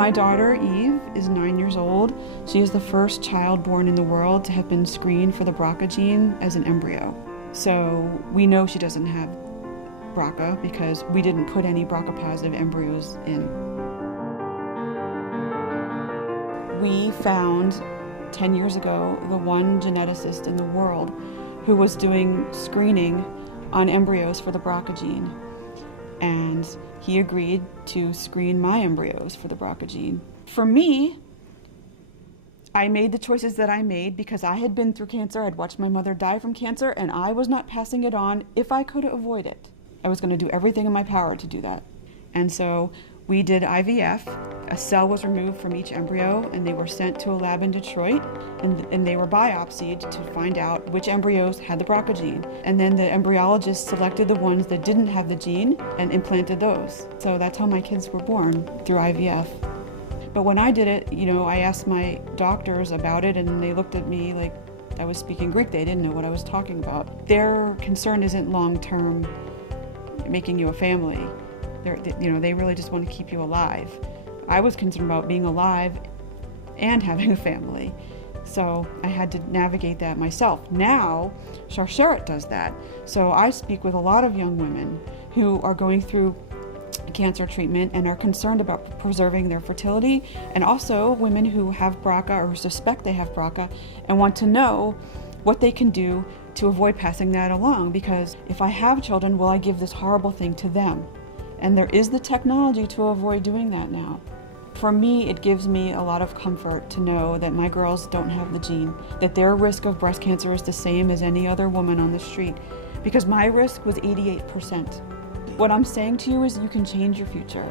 My daughter, Eve, is 9 years old. She is the first child born in the world to have been screened for the BRCA gene as an embryo. So we know she doesn't have BRCA because we didn't put any BRCA positive embryos in. We found 10 years ago the one geneticist in the world who was doing screening on embryos for the BRCA gene. And he agreed to screen my embryos for the BRCA gene. For me, I made the choices that I made because I had been through cancer. I'd watched my mother die from cancer, and I was not passing it on if I could avoid it. I was going to do everything in my power to do that. And so we did IVF. A cell was removed from each embryo, and they were sent to a lab in Detroit, and they were biopsied to find out which embryos had the BRCA gene. And then the embryologist selected the ones that didn't have the gene and implanted those. So that's how my kids were born, through IVF. But when I did it, I asked my doctors about it, and they looked at me like I was speaking Greek. They didn't know what I was talking about. Their concern isn't long-term making you a family. They really just want to keep you alive. I was concerned about being alive and having a family. So I had to navigate that myself. Now, Sharsheret does that. So I speak with a lot of young women who are going through cancer treatment and are concerned about preserving their fertility, and also women who have BRCA or suspect they have BRCA and want to know what they can do to avoid passing that along, because if I have children, will I give this horrible thing to them? And there is the technology to avoid doing that now. For me, it gives me a lot of comfort to know that my girls don't have the gene, that their risk of breast cancer is the same as any other woman on the street, because my risk was 88%. What I'm saying to you is you can change your future.